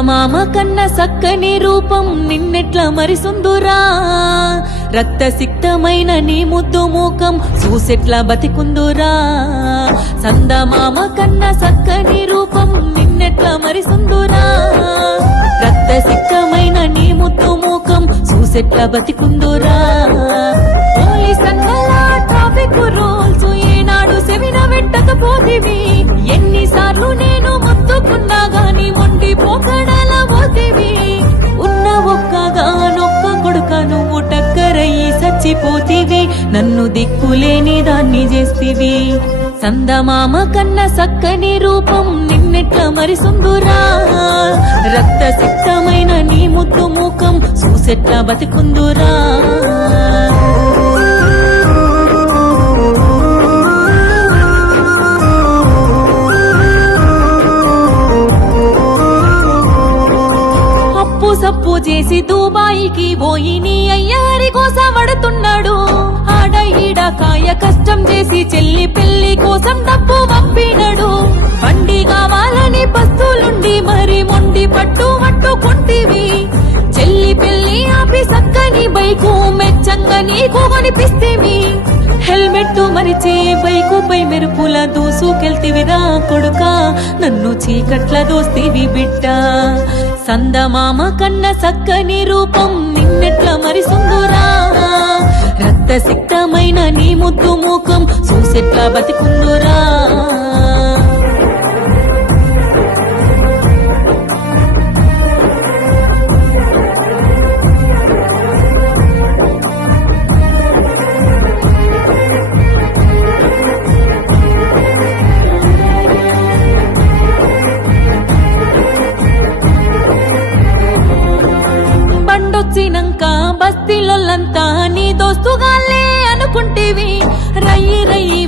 సందమామ కన్న సక్కని రూపం నిన్నెట్ల మరిసుందురా రక్తసిక్తమైన నీ ముద్దు మూకం చూసెట్లా బతికుందురా సందమామ కన్న సక్కని రూపం నిన్నెట్ల మరిసుందురా రక్తసిక్తమైన నీ ముద్దు మూకం చూసెట్లా బతికుందురా పోలీసన్నల ట్రాఫిక్ రూల్స్ ఏనాడు సెవిన పెట్టకపోతివి ఎన్నిసార్లు నేను మొత్తుకున్నా గాని మొండి పోకడాల పోతివి ఉన్న ఒక్కగానొక్క కొడుక నువ్వు టక్కరయ్యి చచ్చిపోతివి నన్ను దిక్కులేని దాన్ని చేస్తివి సందమామ కన్న సక్కని రూపం నిన్నెట్ల మరిసుందురా రక్తసిక్తమైన నీ ముద్దు మూకం చూసెట్లా బతికుందురా సప్పు చేసి దుబాయికి పోయి నీ అయ్యారి కోసం పడుతున్నాడు ఆడ ఈడ కాయ కష్టం చేసి చెల్లి పెళ్లి కోసం డబ్బు పంపినడు బండి కావాలని బస్సులుండి మరి మొండి పట్టుకుంటివి చెల్లి పెళ్లి ఆపి సక్కని బైకు మెచ్చంగా నీకు కనిపిస్తేవి హెల్మెట్ మరిచే బైకు పై మెరుపుల దూసుకెళ్తివిరా కొడుక నన్ను చీకట్ల దోస్తివి బిడ్డ సందమామ కన్న సక్కని రూపం నిన్నెట్ల మరిసుందురా రక్తసిక్తమైన నీ ముద్దు మూకం చూసెట్లా బతికుందురా బస్తీలొల్లంతా నీ దోస్తుగాలే అనుకుంటేవి రయ్యి రయ్యి